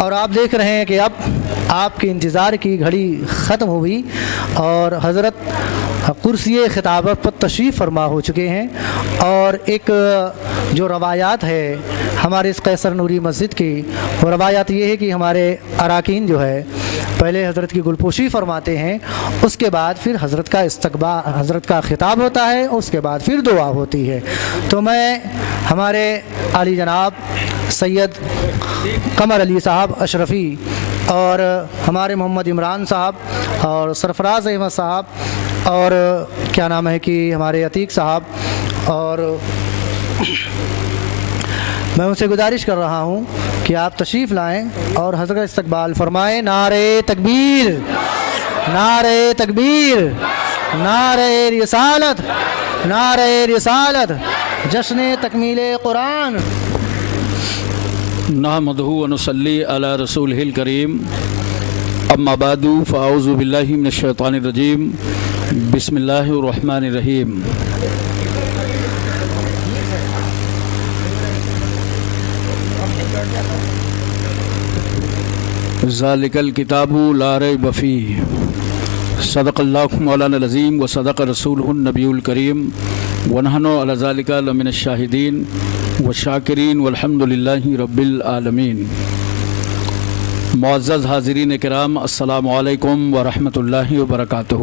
اور آپ دیکھ رہے ہیں کہ اب آپ کے انتظار کی گھڑی ختم ہوئی اور حضرت کرسی خطابت پر تشریف فرما ہو چکے ہیں۔ اور ایک جو روایات ہے ہمارے اس قیصر نوری مسجد کی، وہ روایات یہ ہے کہ ہمارے اراکین جو ہے پہلے حضرت کی گلپوشی فرماتے ہیں، اس کے بعد پھر حضرت کا استقبال، حضرت کا خطاب ہوتا ہے، اس کے بعد پھر دعا ہوتی ہے۔ تو میں ہمارے عالی جناب سید قمر علی صاحب اشرفی اور ہمارے محمد عمران صاحب اور سرفراز احمد صاحب اور کیا نام ہے کہ ہمارے عتیق صاحب، اور میں ان سے گزارش کر رہا ہوں کہ آپ تشریف لائیں اور حضرت استقبال فرمائیں۔ نعرہ تکبیر، نعرہ تکبیر، نعرہ رسالت، نعرہ رسالت، جشن تکمیل قرآن۔ نحمدہ و نصلی علی رسولہ الکریم، اما بعد فاعوذ باللہ من الشیطان الرجیم، بسم اللہ الرحمن الرحیم۔ ذالک الکتاب لا ریب فیہ، صدق اللہ مولانا العظیم و صدق رسولہ النبی الکریم، ونحن علی ذالک لمن الشاہدین والشاکرین والحمد للہ رب العالمین۔ معزز حاضرین کرام، السلام علیکم ورحمۃ اللہ وبرکاتہ۔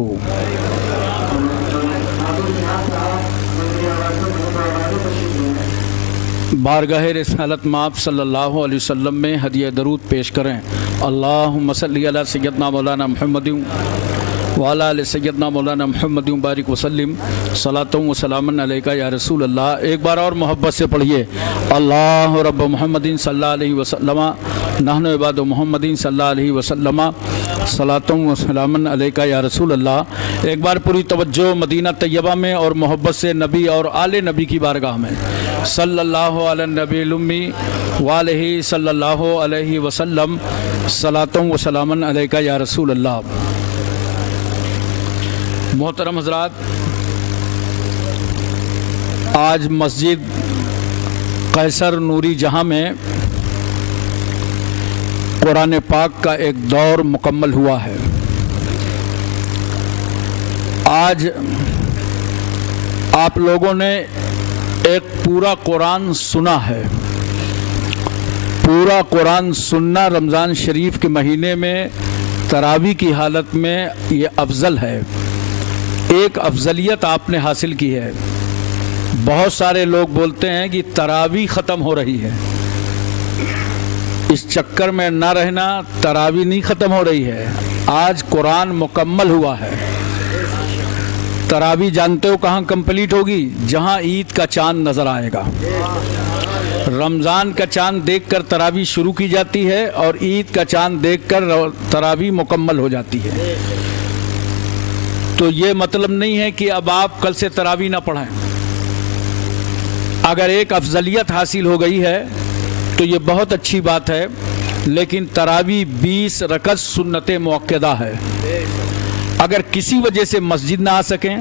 بارگاہ رسالت مآب صلی اللہ علیہ وسلم میں ہدیہ درود پیش کریں۔ اللہم صلی علی سیدنا مولانا محمد وعلی آل سیدنا مولانا محمد بارک وسلم، صلاۃ و سلام علیکہ یا رسول اللہ۔ ایک بار اور محبت سے پڑھیے، اللہ رب محمد صلی اللہ علیہ وسلم، نحن عباد محمد صلی اللہ علیہ وسلم، صلاۃ و سلام علیکہ یا رسول اللہ۔ ایک بار پوری توجہ مدینہ طیبہ میں اور محبت سے نبی اور آل نبی کی بارگاہ میں، صلی اللہ علی النبی الامی وآلہ صلی اللہ علیہ وسلم، صلاۃ و سلام علیکہ یا رسول اللہ۔ محترم حضرات، آج مسجد قیصر نوری جہاں میں قرآن پاک کا ایک دور مکمل ہوا ہے۔ آج آپ لوگوں نے ایک پورا قرآن سنا ہے۔ پورا قرآن سننا رمضان شریف کے مہینے میں تراویح کی حالت میں یہ افضل ہے، ایک افضلیت آپ نے حاصل کی ہے۔ بہت سارے لوگ بولتے ہیں کہ تراویح ختم ہو رہی ہے، اس چکر میں نہ رہنا، تراویح نہیں ختم ہو رہی ہے، آج قرآن مکمل ہوا ہے۔ تراویح جانتے ہو کہاں کمپلیٹ ہوگی؟ جہاں عید کا چاند نظر آئے گا۔ رمضان کا چاند دیکھ کر تراویح شروع کی جاتی ہے اور عید کا چاند دیکھ کر تراویح مکمل ہو جاتی ہے۔ تو یہ مطلب نہیں ہے کہ اب آپ کل سے تراویح نہ پڑھیں۔ اگر ایک افضلیت حاصل ہو گئی ہے تو یہ بہت اچھی بات ہے، لیکن تراویح 20 رکعت سنت مؤکدہ ہے۔ اگر کسی وجہ سے مسجد نہ آ سکیں،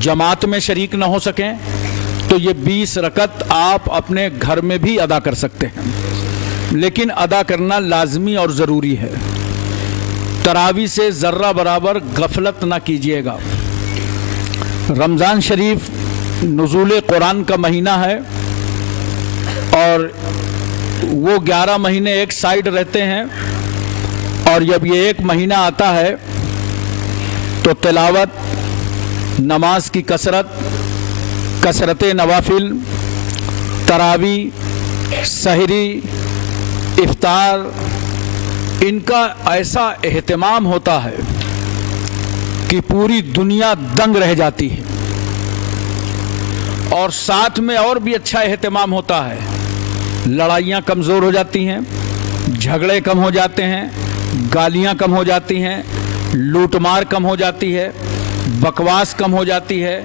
جماعت میں شریک نہ ہو سکیں، تو یہ 20 رکعت آپ اپنے گھر میں بھی ادا کر سکتے ہیں، لیکن ادا کرنا لازمی اور ضروری ہے۔ تراویح سے ذرہ برابر غفلت نہ کیجیے گا۔ رمضان شریف نزول قرآن کا مہینہ ہے اور وہ 11 مہینے ایک سائیڈ رہتے ہیں، اور جب یہ ایک مہینہ آتا ہے تو تلاوت، نماز کی کثرت نوافل، تراویح، سحری، افطار، ان کا ایسا اہتمام ہوتا ہے کہ پوری دنیا دنگ رہ جاتی ہے، اور ساتھ میں اور بھی اچھا اہتمام ہوتا ہے۔ لڑائیاں کمزور ہو جاتی ہیں، جھگڑے کم ہو جاتے ہیں، گالیاں کم ہو جاتی ہیں، لوٹ مار کم ہو جاتی ہے، بکواس کم ہو جاتی ہے،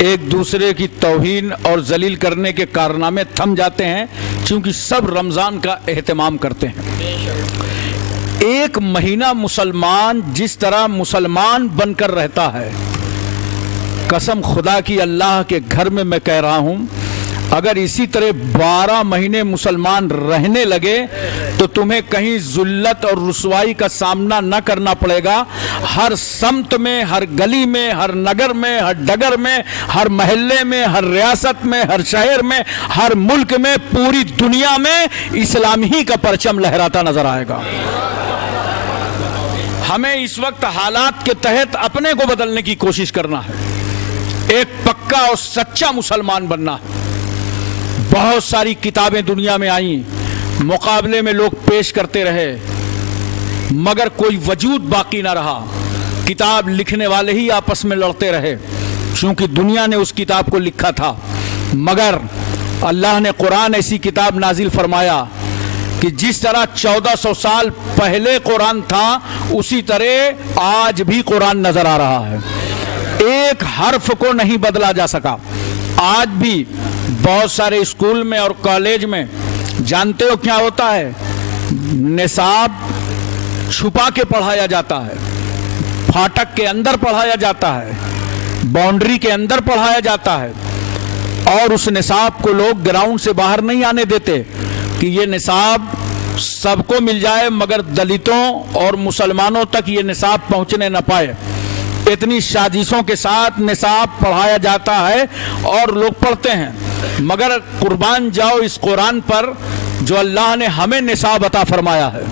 ایک دوسرے کی توہین اور ذلیل کرنے کے کارنامے تھم جاتے ہیں، چونکہ سب رمضان کا اہتمام کرتے ہیں۔ ایک مہینہ مسلمان جس طرح مسلمان بن کر رہتا ہے، قسم خدا کی اللہ کے گھر میں کہہ رہا ہوں، अगर इसी तरह 12 महीने मुसलमान रहने लगे तो तुम्हें कहीं ज़ुल्लत और रुसवाई का सामना न करना पड़ेगा। हर सम्त में, हर गली में, हर नगर में, हर डगर में, हर महल्ले में, हर रियासत में, हर शहर में, हर मुल्क में, पूरी दुनिया में इस्लाम ही का परचम लहराता नजर आएगा। हमें इस वक्त हालात के तहत अपने को बदलने की कोशिश करना है, एक पक्का और सच्चा मुसलमान बनना है। बहुत सारी किताबें दुनिया में आई, मुकाबले में लोग पेश करते रहे, मगर कोई वजूद बाकी ना रहा। किताब लिखने वाले ही आपस में लड़ते रहे, क्योंकि दुनिया ने उस किताब को लिखा था। मगर अल्लाह ने कुरान ऐसी किताब नाजिल फरमाया कि जिस तरह 1400 साल पहले कुरान था, उसी तरह आज भी कुरान नजर आ रहा है। एक हर्फ को नहीं बदला जा सका। आज भी बहुत सारे स्कूल में और कॉलेज में जानते हो क्या होता है? निसाब छुपा के पढ़ाया जाता है, फाटक के अंदर पढ़ाया जाता है, बाउंड्री के अंदर पढ़ाया जाता है, और उस निसाब को लोग ग्राउंड से बाहर नहीं आने देते कि ये निसाब सबको मिल जाए, मगर दलितों और मुसलमानों तक ये निसाब पहुंचने न पाए। इतनी साजिशों के साथ निसाब पढ़ाया जाता है और लोग पढ़ते हैं। मगर कुर्बान जाओ इस कुरान पर जो अल्लाह ने हमें निसाब अता फरमाया है।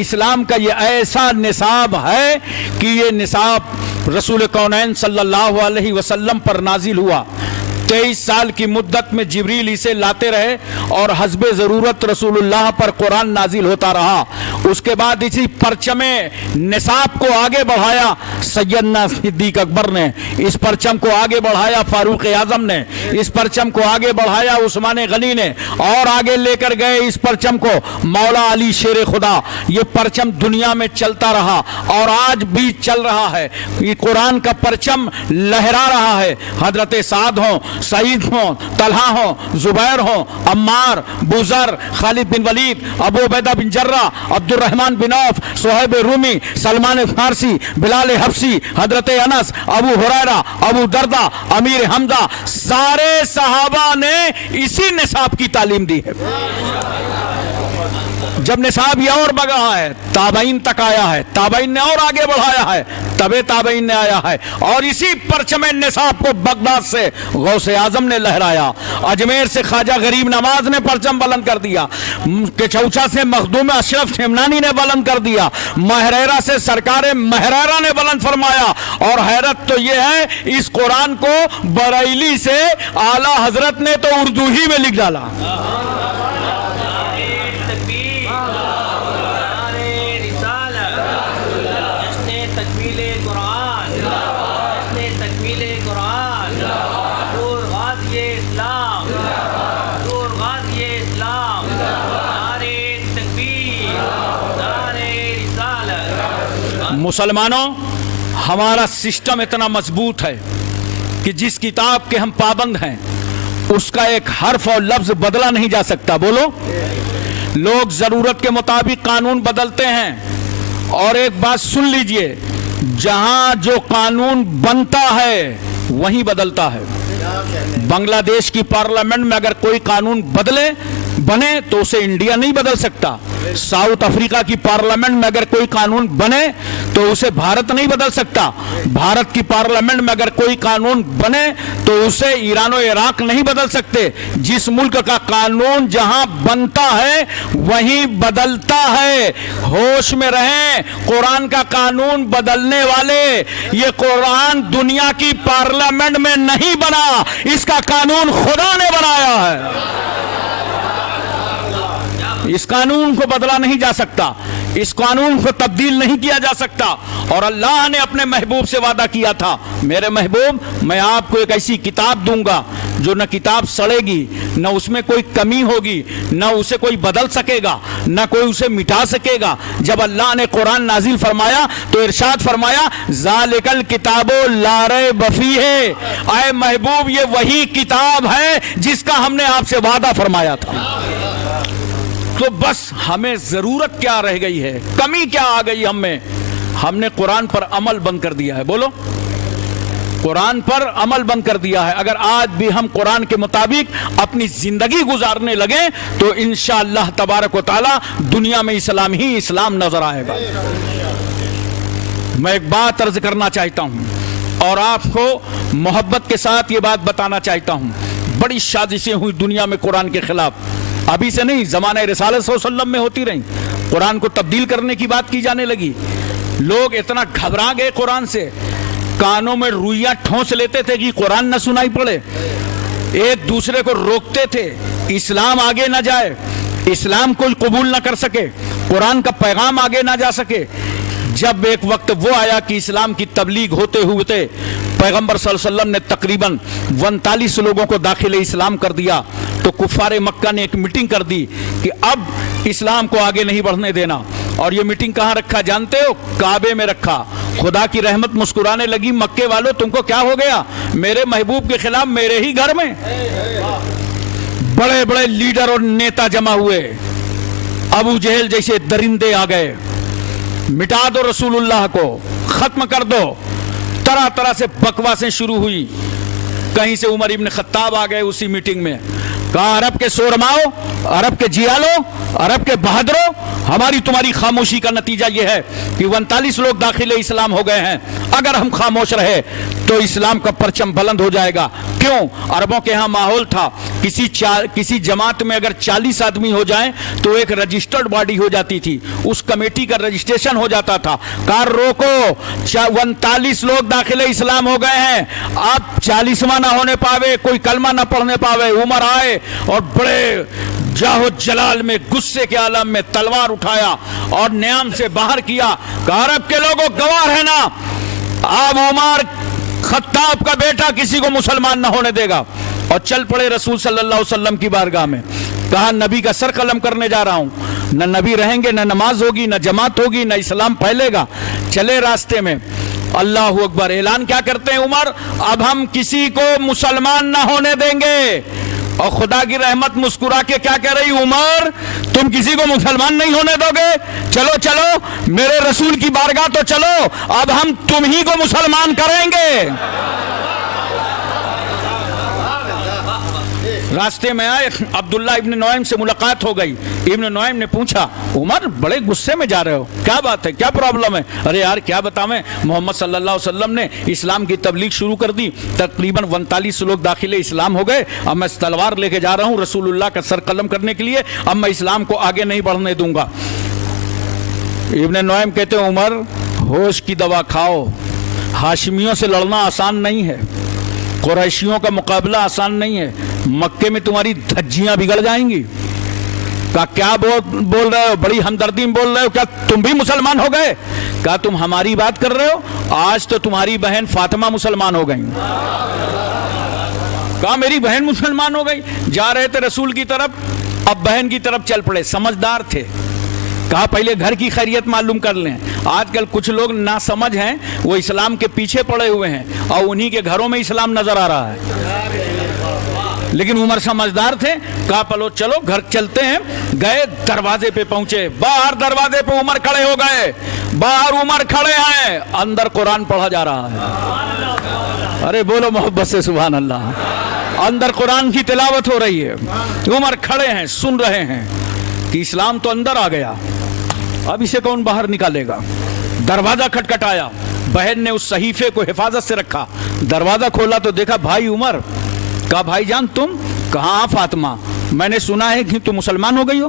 इस्लाम का ये ऐसा निसाब है कि ये निसाब रसूल कौनैन सल्लल्लाहु अलैहि वसल्लम पर नाजिल हुआ। 23 साल की मुद्दत में जिब्रील इसे लाते रहे और हस्बे ज़रूरत रसूलुल्लाह पर कुरान नाजिल होता रहा। उसके बाद इसी परचमे निसाब को आगे बढ़ाया सैयदना सिद्दीक अकबर ने, इस परचम को आगे बढ़ाया फारूक आजम ने, इस परचम को आगे बढ़ाया उस्मान गनी ने, और आगे लेकर गए इस परचम को मौला अली शेर खुदा। ये परचम दुनिया में चलता रहा और आज भी चल रहा है। ये कुरान का परचम लहरा रहा है। हजरत साद हो, सईद हो, तलहा हो, जुबैर हो, Ammar, Buzar, Khalid bin Walid, Abu Ubaida bin Jarrah, Abdurrahman bin Auf, Suhaib Rumi, Salman Farsi, Bilal Hafsi, हजरत अनस, अबू हुरैरा, अबू दर्दा, अमीर हमजा, सारे सहाबा ने इसी निसाब की तालीम दी है। जब निसाब ये और बढ़ रहा है, ताबईन तक आया है, ताबईन ने और आगे बढ़ाया है, तबे ताबईन ने आया है, और इसी परचमे निसाब को बगदाद से गौसे आजम ने लहराया, अजमेर से ख्वाजा गरीब नवाज ने परचम बुलंद कर दिया, केचौचा से मखदूम अशरफ शेमनानी ने बुलंद कर दिया, महरेरा से सरकार महरेरा ने बुलंद फरमाया। और हैरत तो ये है, इस कुरान को बरेली से आला हजरत ने तो उर्दू ही में लिख डाला। मुसलमानों, हमारा सिस्टम इतना मजबूत है कि जिस किताब के हम पाबंद हैं उसका एक हर्फ और लफ्ज बदला नहीं जा सकता। बोलो, लोग जरूरत के मुताबिक कानून बदलते हैं। और एक बात सुन लीजिए, जहां जो कानून बनता है वही बदलता है। बांग्लादेश की पार्लियामेंट में अगर कोई कानून बने तो उसे इंडिया नहीं बदल सकता। साउथ अफ्रीका की पार्लियामेंट में अगर कोई कानून बने तो उसे भारत नहीं बदल सकता। भारत की पार्लियामेंट में अगर कोई कानून बने तो उसे ईरान और इराक नहीं बदल सकते। जिस मुल्क का कानून जहां बनता है वहीं बदलता है। होश में रहें, कुरान का कानून बदलने वाले, ये कुरान दुनिया की पार्लियामेंट में नहीं बना, इसका कानून खुदा ने बनाया है। इस कानून को बदला नहीं जा सकता, इस कानून को तब्दील नहीं किया जा सकता। और अल्लाह ने अपने महबूब से वादा किया था, मेरे महबूब, मैं आपको एक ऐसी किताब दूंगा जो न किताब सड़ेगी, न उसमें कोई कमी होगी, न उसे कोई बदल सकेगा, न कोई उसे मिटा सकेगा। जब अल्लाह ने कुरान नाजिल फरमाया तो इरशाद फरमाया, ज़ालिकल किताबो ला रैब फीह, आए महबूब, ये वही किताब है जिसका हमने आपसे वादा फरमाया था। तो बस हमें जरूरत क्या रह गई है, कमी क्या आ गई हमें? हमने कुरान पर अमल बंद कर दिया है। बोलो, قرآن پر عمل بند کر دیا ہے. اگر آج بھی ہم قرآن کے مطابق اپنی زندگی گزارنے لگیں تو انشاءاللہ تبارک و تعالی دنیا میں اسلام ہی اسلام نظر آئے گا. میں ایک بات عرض کرنا چاہتا ہوں اور آپ کو محبت کے ساتھ یہ بات بتانا چاہتا ہوں. بڑی سازشیں ہوئی دنیا میں قرآن کے خلاف, ابھی سے نہیں, زمانہ رسالت صلی اللہ علیہ وسلم میں ہوتی رہیں. قرآن کو تبدیل کرنے کی بات کی جانے لگی. لوگ اتنا گھبرا گئے قرآن سے, کانوں میں روئیاں ٹھونس لیتے تھے کہ قرآن نہ سنائی پڑے, ایک دوسرے کو روکتے تھے اسلام آگے نہ جائے, اسلام کوئی قبول نہ کر سکے, قرآن کا پیغام آگے نہ جا سکے. جب ایک وقت وہ آیا کہ اسلام کی تبلیغ ہوتے ہوتے پیغمبر صلی اللہ علیہ وسلم نے تقریباً 39 لوگوں کو داخل اسلام کر دیا, تو کفار مکہ نے ایک میٹنگ کر دی کہ اب اسلام کو آگے نہیں بڑھنے دینا. اور یہ میٹنگ کہاں رکھا جانتے ہو؟ کعبے میں رکھا. خدا کی رحمت مسکرانے لگی, مکے والوں تم کو کیا ہو گیا؟ میرے محبوب کے خلاف میرے ہی گھر میں بڑے بڑے لیڈر اور نیتا جمع ہوئے. ابو جہل جیسے درندے آ گئے, مٹا دو رسول اللہ کو, ختم کر دو. طرح طرح سے بکواسیں شروع ہوئی. کہیں سے عمر ابن خطاب آ گئے اسی میٹنگ میں, کہا عرب کے سورماؤ, عرب کے جیالو, عرب کے بہادروں, ہماری تمہاری خاموشی کا نتیجہ یہ ہے کہ 39 لوگ داخل اسلام ہو گئے ہیں. اگر ہم خاموش رہے تو اسلام کا پرچم بلند ہو جائے گا. کیوں؟ عربوں کے ہاں ماحول تھا, کسی جماعت میں اگر 40 آدمی ہو جائیں تو ایک رجسٹرڈ باڈی ہو جاتی تھی, اس کمیٹی کا رجسٹریشن ہو جاتا تھا. کار روکو, 39 لوگ داخل اسلام ہو گئے ہیں, آپ 40واں نہ ہونے پاوے, کوئی کلمہ نہ پڑھنے پاوے. عمر آئے اور بڑے جاہو جلال میں غصے کے عالم میں تلوار اٹھایا اور نیام سے باہر کیا. کہ عرب کے لوگوں گواہ ہے نا, اب عمر خطاب کا بیٹا کسی کو مسلمان نہ ہونے دے گا. اور چل پڑے رسول صلی اللہ علیہ وسلم کی بارگاہ میں. کہا نبی کا سر قلم کرنے جا رہا ہوں, نہ نبی رہیں گے, نہ نماز ہوگی, نہ جماعت ہوگی, نہ اسلام پھیلے گا. چلے راستے میں, اللہ اکبر, اعلان کیا کرتے ہیں عمر, اب ہم کسی کو مسلمان نہ ہونے دیں گے. اور خدا کی رحمت مسکرا کے کیا کہہ رہی, عمر تم کسی کو مسلمان نہیں ہونے دو گے؟ چلو چلو میرے رسول کی بارگاہ تو چلو, اب ہم تم ہی کو مسلمان کریں گے. راستے میں آئے, عبداللہ ابن نعیم سے ملاقات ہو گئی. ابن نعیم نے پوچھا, عمر بڑے غصے میں جا رہے ہو, کیا بات ہے, کیا پرابلم ہے؟ ارے یار کیا بتاؤں, محمد صلی اللہ علیہ وسلم نے اسلام کی تبلیغ شروع کر دی, تقریباً 39 لوگ داخل اسلام ہو گئے, اب میں تلوار لے کے جا رہا ہوں رسول اللہ کا سر قلم کرنے کے لیے, اب میں اسلام کو آگے نہیں بڑھنے دوں گا. ابن نعیم کہتے ہیں, عمر ہوش کی دوا کھاؤ, ہاشمیوں سے لڑنا آسان نہیں ہے, قریشیوں کا مقابلہ آسان نہیں ہے, مکے میں تمہاری دھجیاں بگڑ جائیں گی. کہا کیا بول رہے ہو, بڑی ہمدردی میں بول رہے ہو, کیا تم بھی مسلمان ہو گئے؟ کہا تم ہماری بات کر رہے ہو, آج تو تمہاری بہن فاطمہ مسلمان ہو گئی. کہا میری بہن مسلمان ہو گئی. جا رہے تھے رسول کی طرف, اب بہن کی طرف چل پڑے, سمجھدار تھے. کہا پہلے گھر کی خیریت معلوم کر لیں. آج کل کچھ لوگ ناسمجھ ہیں, وہ اسلام کے پیچھے پڑے ہوئے ہیں اور انہی کے گھروں میں اسلام نظر آ رہا ہے. لیکن عمر سمجھدار تھے, کہا پلو چلو گھر چلتے ہیں. گئے, دروازے پہ پہنچے, باہر دروازے پہ عمر کھڑے ہو گئے, باہر عمر کھڑے ہیں, اندر قرآن پڑھا جا رہا ہے. ارے بولو محبت سے سبحان اللہ. اندر قرآن کی تلاوت ہو رہی ہے, عمر کھڑے ہیں سن رہے ہیں کہ اسلام تو اندر آ گیا, اب اسے کون باہر نکالے گا. دروازہ کھٹکھٹایا, بہن نے اس صحیفے کو حفاظت سے رکھا, دروازہ کھولا تو دیکھا بھائی عمر. کہا بھائی جان تم؟ کہاں فاطمہ, میں نے سنا ہے کہ تم مسلمان ہو گئی ہو,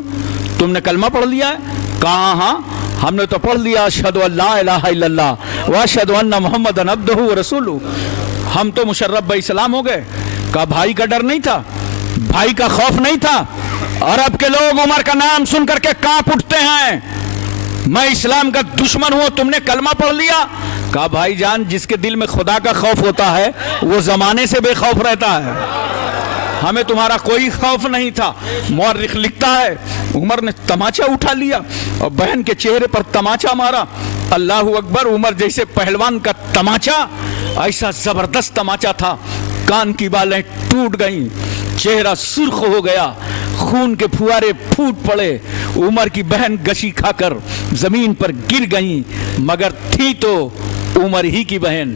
تم نے کلمہ پڑھ لیا ہے؟ کہا ہاں ہم نے تو پڑھ لیا, اشہدو ان لا الہ الا اللہ واشہدو ان محمدًا عبدہ ورسولہ, ہم تو مشرف بہ اسلام ہو گئے. کہا بھائی کا ڈر نہیں تھا, بھائی کا خوف نہیں تھا؟ عرب کے لوگ عمر کا نام سن کر کے کانپ اٹھتے ہیں, میں اسلام کا دشمن ہوں, تم نے کلمہ پڑھ لیا. کہا بھائی جان جس کے دل میں خدا کا خوف ہوتا ہے وہ زمانے سے بے خوف رہتا ہے, ہمیں تمہارا کوئی خوف نہیں تھا. مورخ لکھتا ہے عمر نے تماچا اٹھا لیا اور بہن کے چہرے پر تماچا مارا. اللہ اکبر, عمر جیسے پہلوان کا تماچا, ایسا زبردست تماچا تھا, کان کی بالیں ٹوٹ گئیں, چہرہ سرخ ہو گیا, خون کے پھوارے پھوٹ پڑے. عمر کی بہن گشی کھا کر زمین پر گر گئیں, مگر تھی تو عمر ہی کی بہن.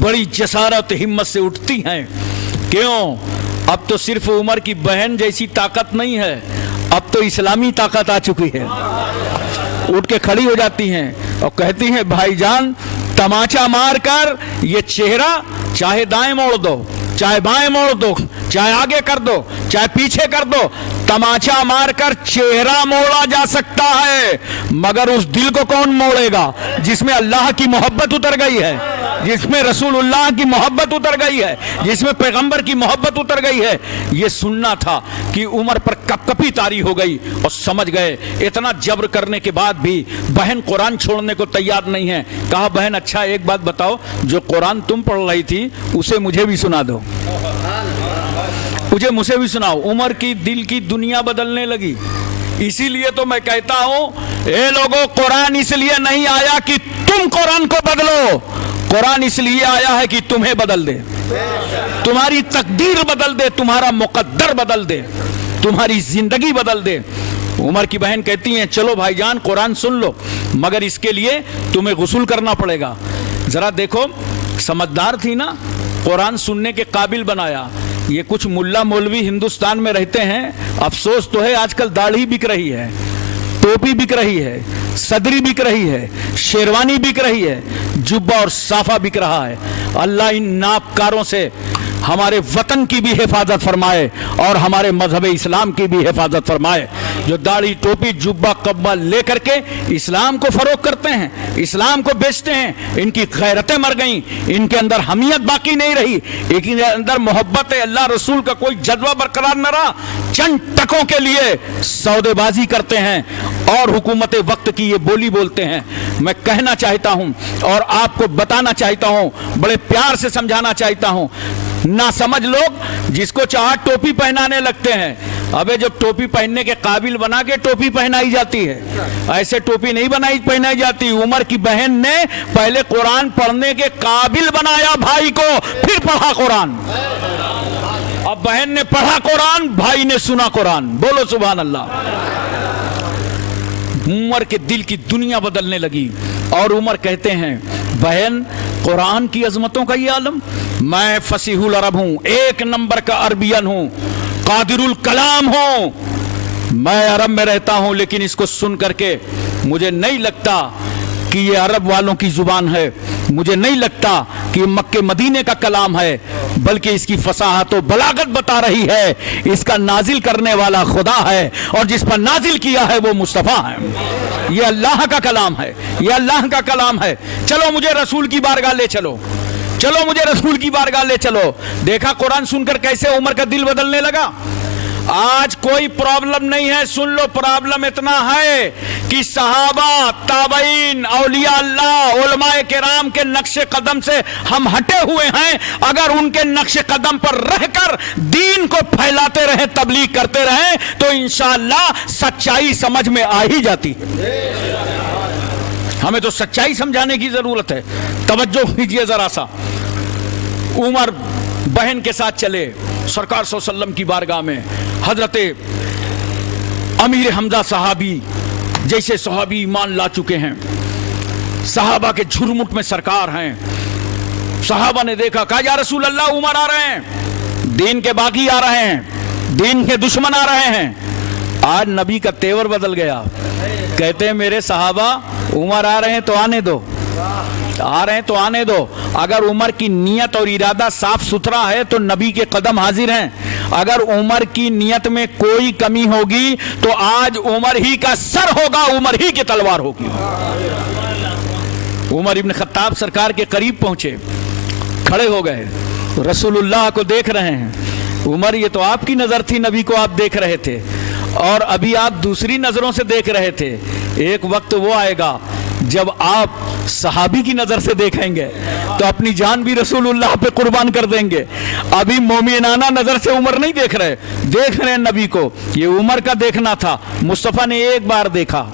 बड़ी जसारत हिम्मत से उठती हैं। क्यों? अब तो सिर्फ उमर की बहन जैसी ताकत नहीं है, अब तो इस्लामी ताकत आ चुकी है। उठ के खड़ी हो जाती हैं और कहती हैं, भाईजान तमाचा मारकर ये चेहरा चाहे दाएं मोड़ दो, चाहे बाएं मोड़ दो, चाहे आगे कर दो, चाहे पीछे कर दो, तमाचा मारकर चेहरा मोड़ा जा सकता है, मगर उस दिल को कौन मोड़ेगा जिसमें अल्लाह की मोहब्बत उतर गई है, जिसमें रसूलुल्लाह की मोहब्बत उतर गई है, जिसमें पैगंबर की मोहब्बत उतर गई है। ये सुनना था कि उमर पर कपकपी तारी हो गई और समझ गए इतना जबर करने के बाद भी बहन कुरान छोड़ने को तैयार नहीं है। कहा, बहन अच्छा एक बात बताओ, जो कुरान तुम पढ़ रही थी उसे मुझे भी सुना दो, मुझे भी सुनाओ। उमर की दिल की दुनिया बदलने लगी। इसीलिए तो मैं कहता हूं, ए लोगों, कुरान इसलिए नहीं आया कि तुम कुरान को बदलो, कुरान इसलिए आया है कि तुम्हें बदल दे, तुम्हारी तकदीर बदल दे, तुम्हारा मुकद्दर बदल दे, तुम्हारी जिंदगी बदल दे। उमर की बहन कहती हैं, चलो भाईजान कुरान सुन लो, मगर इसके लिए तुम्हें गुस्ल करना पड़ेगा। जरा देखो, समझदार थी ना, कुरान सुनने के काबिल बनाया। ये कुछ मुल्ला मौलवी हिंदुस्तान में रहते हैं, अफसोस तो है आजकल दाढ़ी बिक रही है, टोपी बिक रही है, सदरी बिक रही है, शेरवानी बिक रही है, जुब्बा और साफा बिक रहा है। अल्लाह इन नापकारों से हमारे वतन की भी हिफाजत फरमाए और हमारे मजहब इस्लाम की भी हिफाजत फरमाए। जो दाढ़ी टोपी जुब्बा कब्बा लेकर के इस्लाम को फरोग करते हैं, इस्लाम को बेचते हैं, इनकी गैरतें मर गईं, इनके अंदर हमियत बाकी नहीं रही, इनके अंदर मोहब्बत अल्लाह रसूल का कोई जज्बा बरकरार न रहा। चंद टकों के लिए सौदेबाजी करते हैं और हुकूमत वक्त की ये बोली बोलते हैं। मैं कहना चाहता हूं और आपको बताना चाहता हूं, बड़े प्यार से समझाना चाहता हूं, ना समझ लोग जिसको चाह टोपी पहनाने लगते हैं। अबे जब टोपी पहनने के काबिल बना के टोपी पहनाई जाती है, ऐसे टोपी नहीं पहनाई जाती। उमर की बहन ने पहले कुरान पढ़ने के काबिल बनाया भाई को, फिर पढ़ा कुरान। अब बहन ने पढ़ा कुरान, भाई ने सुना कुरान। बोलो सुभान अल्लाह। उमर के दिल की दुनिया बदलने लगी और उमर कहते हैं, बहन कुरान की अजमतों का ये आलम, मैं फसीहुल अरब हूं, एक नंबर का अरबियन हूं, कादिरुल कलाम हूं, मैं अरब में रहता हूं, लेकिन इसको सुन करके मुझे नहीं लगता कि ये अरब वालों की जुबान है, मुझे नहीं लगता कि मक्के मदीने का कलाम है, बल्कि इसकी फसाहत और बलागत बता रही है इसका नाजिल करने वाला खुदा है और जिस पर नाजिल किया है वो मुस्तफा है। ये अल्लाह का कलाम है, ये अल्लाह का कलाम है। चलो मुझे रसूल की बारगाह ले चलो, चलो मुझे रसूल की बारगाह ले चलो। देखा कुरान सुनकर कैसे उमर का दिल बदलने लगा। आज कोई प्रॉब्लम नहीं है, सुन लो, प्रॉब्लम इतना है कि सहाबा, ताबईन, औलिया अल्लाह, उलमाए किराम के नक्शे कदम से हम हटे हुए हैं। अगर उनके नक्शे कदम पर रहकर दीन को फैलाते रहे, तबलीग करते रहे, तो इंशाअल्लाह सच्चाई समझ में आ ही जाती है। हमें तो सच्चाई समझाने की जरूरत है। तवज्जो कीजिए जरा सा। उमर बहन के साथ चले सरकार सल्लल्लाहु अलैहि वसल्लम की बारगाह में। हजरत अमीर हमजा सहाबी जैसे सहाबी ईमान ला चुके हैं, सहाबा के झुरमुट में सरकार हैं। सहाबा ने देखा, कहा या रसूल अल्लाह, उमर आ रहे हैं, दीन के बागी आ रहे हैं, दीन के दुश्मन आ रहे हैं। आज नबी का तेवर बदल गया। कहते हैं, मेरे सहाबा, उमर आ रहे हैं तो आने दो, आ रहे हैं तो आने दो। अगर उमर की नियत और इरादा साफ सुथरा है तो नबी के कदम हाजिर हैं। अगर उमर की नियत में कोई कमी होगी तो आज उमर ही का सर होगा, उमर ही की तलवार होगी। उमर इब्न खत्ताब सरकार के करीब पहुंचे, खड़े हो गए, रसूलुल्लाह को देख रहे हैं। उमर, ये तो आपकी नजर थी, नबी को आप देख रहे थे और अभी आप दूसरी नजरों से देख रहे थे। एक वक्त वो आएगा जब आप सहाबी की नजर से देखेंगे तो अपनी जान भी रसूलुल्लाह पे कुर्बान कर देंगे। अभी मोमिनाना नजर से उमर नहीं देख रहे हैं नबी को। ये उमर का देखना था। मुस्तफा ने एक बार देखा,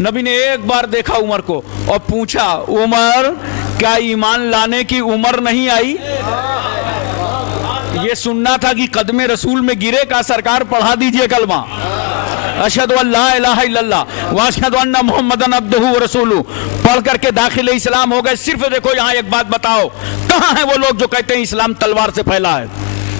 नबी ने एक बार देखा उमर को और पूछा, उमर, क्या ईमान लाने की उम्र नहीं आई? ये सुनना था कि कदमे रसूल में गिरे का सरकार पढ़ा दीजिए कलमा। अशहदु अल्ला इलाहा इल्लल्लाह व अशहदु अन्ना मुहम्मदन अब्दुहु व रसूलुहु पढ़ करके दाखिल इस्लाम हो गए। सिर्फ देखो यहाँ एक बात बताओ, कहाँ है वो लोग जो कहते हैं इस्लाम तलवार से फैला है,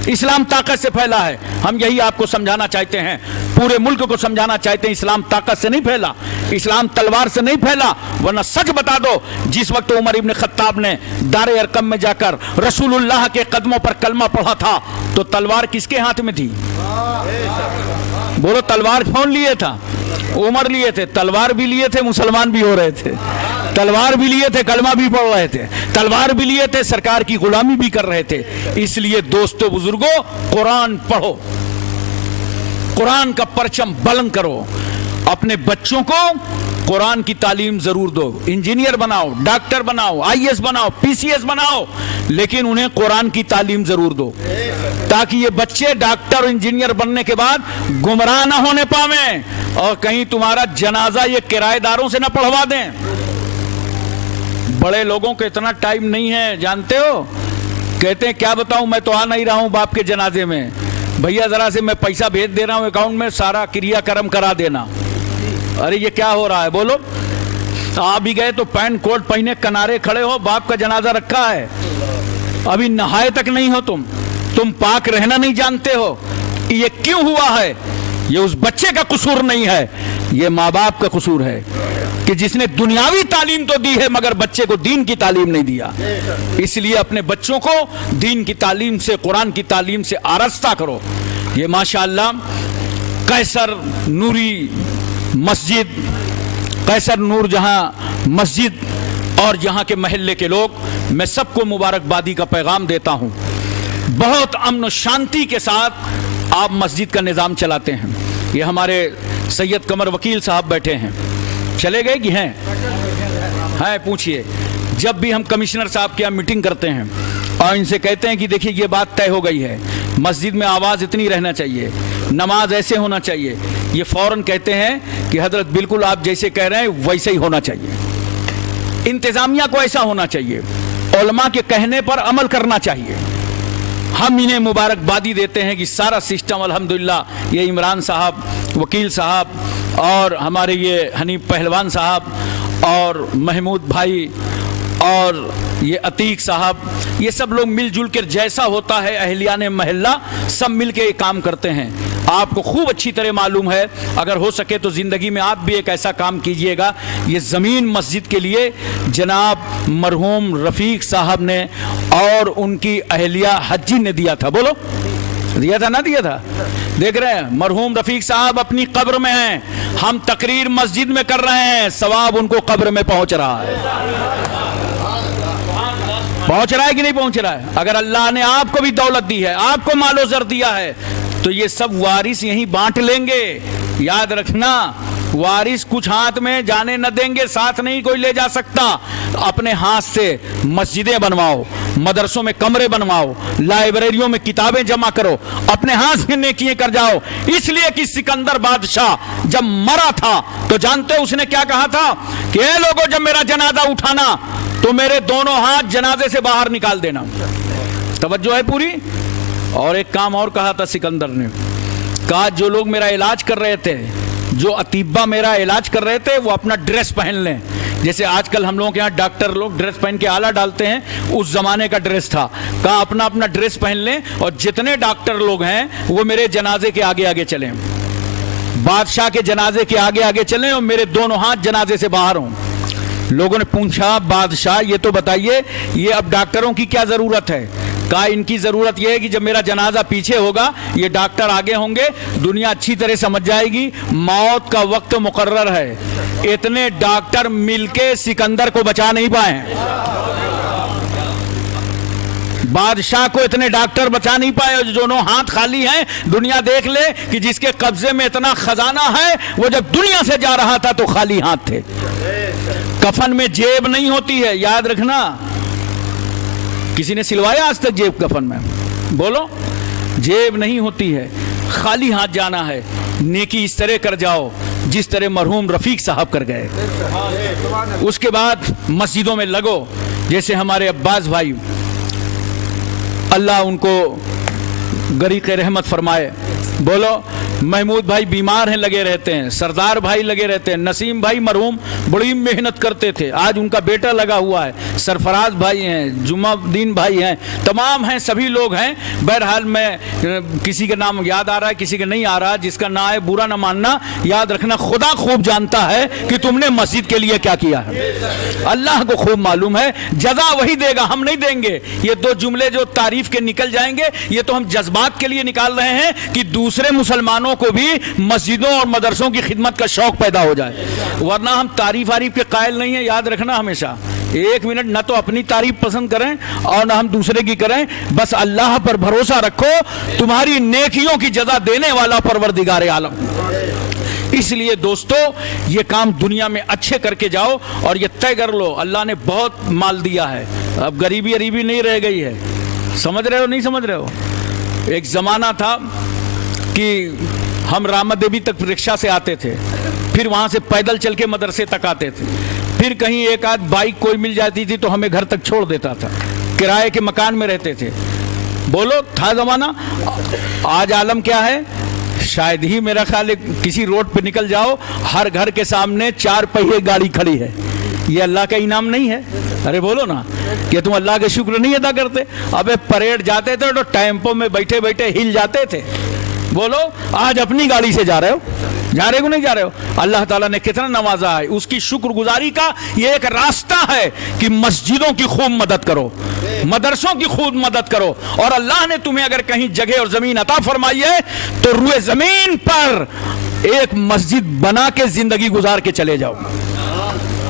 इस्लाम ताकत से फैला है? हम यही आपको समझाना चाहते हैं, पूरे मुल्क को समझाना चाहते हैं, इस्लाम ताकत से नहीं फैला, इस्लाम तलवार से नहीं फैला। वरना सच बता दो, जिस वक्त उमर इब्न खत्ताब ने दारे अरकम में जाकर रसूलुल्लाह के कदमों पर कलमा पढ़ा था, तो तलवार किसके हाथ में थी? बोलो, तलवार कौन लिए था? उमर लिए थे। तलवार भी लिए थे, मुसलमान भी हो रहे थे। तलवार भी लिए थे, कलमा भी पढ़ रहे थे। तलवार भी लिए थे, सरकार की गुलामी भी कर रहे थे। इसलिए दोस्तों बुजुर्गों, कुरान पढ़ो, कुरान का परचम बुलंद करो, अपने बच्चों को कुरान की तालीम जरूर दो। इंजीनियर बनाओ, डॉक्टर बनाओ, आईएएस बनाओ, पीसीएस बनाओ, लेकिन उन्हें कुरान की तालीम जरूर दो, ताकि ये बच्चे डॉक्टर और इंजीनियर बनने के बाद गुमराह ना होने पावें और कहीं तुम्हारा जनाजा ये किराएदारों से ना पढ़वा दें। बड़े लोगों को इतना टाइम नहीं है, जानते हो, कहते हैं क्या बताऊं, मैं तो आ नहीं रहा हूं बाप के जनाजे में, भैया जरा से मैं पैसा भेज दे रहा हूं अकाउंट में, सारा क्रियाक्रम करा देना। अरे ये क्या हो रहा है बोलो? आ भी गए तो पैंट कोट पहने किनारे खड़े हो, बाप का जनाजा रखा है, अभी नहाए तक नहीं हो तुम पाक रहना नहीं जानते हो। ये क्यों हुआ है? ये उस बच्चे का कसूर नहीं है, ये माँ बाप का कसूर है कि जिसने दुनियावी तालीम तो दी है मगर बच्चे को दीन की तालीम नहीं दिया। इसलिए अपने बच्चों को दीन की तालीम से, कुरान की तालीम से आरास्ता करो। ये माशाअल्लाह कैसर नूरी मस्जिद, कैसर नूर जहां मस्जिद और यहाँ के महल्ले के लोग, मैं सबको मुबारकबादी का पैगाम देता हूँ। बहुत अमन और शांति के साथ आप मस्जिद का निज़ाम चलाते हैं। ये हमारे सैयद कमर वकील साहब बैठे हैं, चले गए कि हैं? पूछिए। जब भी हम कमिश्नर साहब के यहाँ मीटिंग करते हैं और इनसे कहते हैं कि देखिए ये बात तय हो गई है, मस्जिद में आवाज़ इतनी रहना चाहिए, नमाज ऐसे होना चाहिए, ये फौरन कहते हैं कि हजरत बिल्कुल आप जैसे कह रहे हैं वैसे ही होना चाहिए, इंतज़ामिया को ऐसा होना चाहिए, उलमा के कहने पर अमल करना चाहिए। हम इन्हें मुबारकबादी देते हैं कि सारा सिस्टम अल्हम्दुलिल्लाह, ये इमरान साहब, वकील साहब और हमारे ये हनीफ पहलवान साहब और महमूद भाई और ये अतीक साहब, ये सब लोग मिलजुल कर, जैसा होता है अहलियाने महल्ला, सब मिल के काम करते हैं। आपको खूब अच्छी तरह मालूम है, अगर हो सके तो ज़िंदगी में आप भी एक ऐसा काम कीजिएगा। ये ज़मीन मस्जिद के लिए जनाब मरहूम रफ़ीक साहब ने और उनकी अहलिया हज्जी ने दिया था। बोलो, दिया था ना दिया था? देख रहे हैं, मरहूम रफ़ीक साहब अपनी कब्र में हैं, हम तकरीर मस्जिद में कर रहे हैं, सवाब उनको कब्र में पहुंच रहा है। पहुंच रहा है कि नहीं पहुंच रहा है? अगर अल्लाह ने आपको भी दौलत दी है, आपको मालो ज़र दिया है, तो ये सब वारिस यहीं बांट लेंगे। याद रखना, वारिस कुछ हाथ में जाने न देंगे, साथ नहीं कोई ले जा सकता। अपने हाथ से मस्जिदें बनवाओ, मदरसों में कमरे बनवाओ, लाइब्रेरियों में किताबें जमा करो, अपने हाथ से नेकियां कर जाओ। इसलिए कि सिकंदर बादशाह जब मरा था तो जानते हो उसने क्या कहा था कि ए लोगों, जब मेरा जनाजा उठाना तो मेरे दोनों हाथ जनाजे से बाहर निकाल देना। तवज्जो है पूरी? और एक काम और कहा था सिकंदर ने, कहा जो लोग मेरा इलाज कर रहे थे, जो अतीबा मेरा इलाज कर रहे थे, वो अपना ड्रेस पहन लें। जैसे आजकल हम लोगों के यहाँ डॉक्टर लोग ड्रेस पहन के आला डालते हैं, उस जमाने का ड्रेस था। कहा अपना अपना ड्रेस पहन लें और जितने डॉक्टर लोग हैं वो मेरे जनाजे के आगे आगे चलें, बादशाह के जनाजे के आगे आगे चलें और मेरे दोनों हाथ जनाजे से बाहर हों। लोगों ने पूछा, बादशाह ये तो बताइए, ये अब डॉक्टरों की क्या जरूरत है? कहा इनकी जरूरत यह है कि जब मेरा जनाजा पीछे होगा, ये डॉक्टर आगे होंगे, दुनिया अच्छी तरह समझ जाएगी मौत का वक्त मुकर्रर है। इतने डॉक्टर मिलके सिकंदर को बचा नहीं पाए, बादशाह को इतने डॉक्टर बचा नहीं पाए, जो दोनों हाथ खाली हैं। दुनिया देख ले कि जिसके कब्जे में इतना खजाना है, वो जब दुनिया से जा रहा था तो खाली हाथ थे। कफन में जेब नहीं होती है, याद रखना। किसी ने सिलवाया आज तक जेब कफन में? बोलो, जेब नहीं होती है, खाली हाथ जाना है। नेकी इस तरह कर जाओ जिस तरह मरहूम रफ़ीक साहब कर गए। उसके बाद मस्जिदों में लगो, जैसे हमारे अब्बास भाई, अल्लाह उनको गरीक़ रहमत फरमाए। बोलो, महमूद भाई बीमार हैं, लगे रहते हैं, सरदार भाई लगे रहते हैं, नसीम भाई मरहूम बड़ी मेहनत करते थे, आज उनका बेटा लगा हुआ है, सरफराज भाई हैं, जुम्मादीन भाई हैं, तमाम हैं, सभी लोग हैं। बहरहाल मैं किसी का नाम याद आ रहा है, किसी का नहीं आ रहा, जिसका ना है बुरा ना मानना, याद रखना खुदा खूब जानता है कि तुमने मस्जिद के लिए क्या किया है, अल्लाह को खूब मालूम है, जजा वही देगा, हम नहीं देंगे। ये दो जुमले जो तारीफ के निकल जाएंगे, ये तो हम जज्बात के लिए निकाल रहे हैं कि दूसरे मुसलमानों को भी मस्जिदों और मदरसों की खिदमत का शौक पैदा हो जाए, वरना हम तारीफ आरीफ के कायल नहीं है। याद रखना हमेशा, एक मिनट न तो अपनी तारीफ पसंद करें और न हम दूसरे की करें, बस अल्लाह पर भरोसा रखो, तुम्हारी नेकियों की जजा देने वाला परवरदिगार आलम। इसलिए दोस्तों, ये काम दुनिया में अच्छे करके जाओ और ये तय कर लो, अल्लाह ने बहुत माल दिया है, अब गरीबी अरीबी नहीं रह गई है। समझ रहे हो नहीं समझ रहे हो? एक ज़माना था कि हम रामा देवी तक रिक्शा से आते थे, फिर वहाँ से पैदल चल के मदरसे तक आते थे, फिर कहीं एक आध बाइक कोई मिल जाती थी तो हमें घर तक छोड़ देता था, किराए के मकान में रहते थे। बोलो, था ज़माना। आज आलम क्या है? शायद ही मेरा ख्याल है किसी रोड पे निकल जाओ, हर घर के सामने 4 पहिए गाड़ी खड़ी है। ये अल्लाह का इनाम नहीं है? अरे बोलो ना, कि तुम अल्लाह के शुक्र नहीं अदा करते? अबे परेड जाते थे तो टेम्पो में बैठे बैठे हिल जाते थे। बोलो, आज अपनी गाड़ी से जा रहे हो, जा रहे हो नहीं जा रहे हो? अल्लाह ताला ने कितना नवाजा है, उसकी शुक्रगुजारी का ये एक रास्ता है कि मस्जिदों की खूब मदद करो, मदरसों की खूब मदद करो, और अल्लाह ने तुम्हें अगर कहीं जगह और जमीन अता फरमाई है तो रुए जमीन पर एक मस्जिद बना के जिंदगी गुजार के चले जाओ,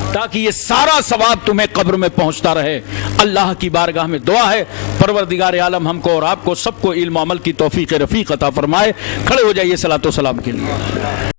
ताकि ये सारा सवाब तुम्हें कब्र में पहुंचता रहे। अल्लाह की बारगाह में दुआ है, परवरदिगार आलम हमको और आपको सबको इल्म अमल की तौफीक रफ़ीक अता फरमाए। खड़े हो जाइए सलातो सलाम के लिए।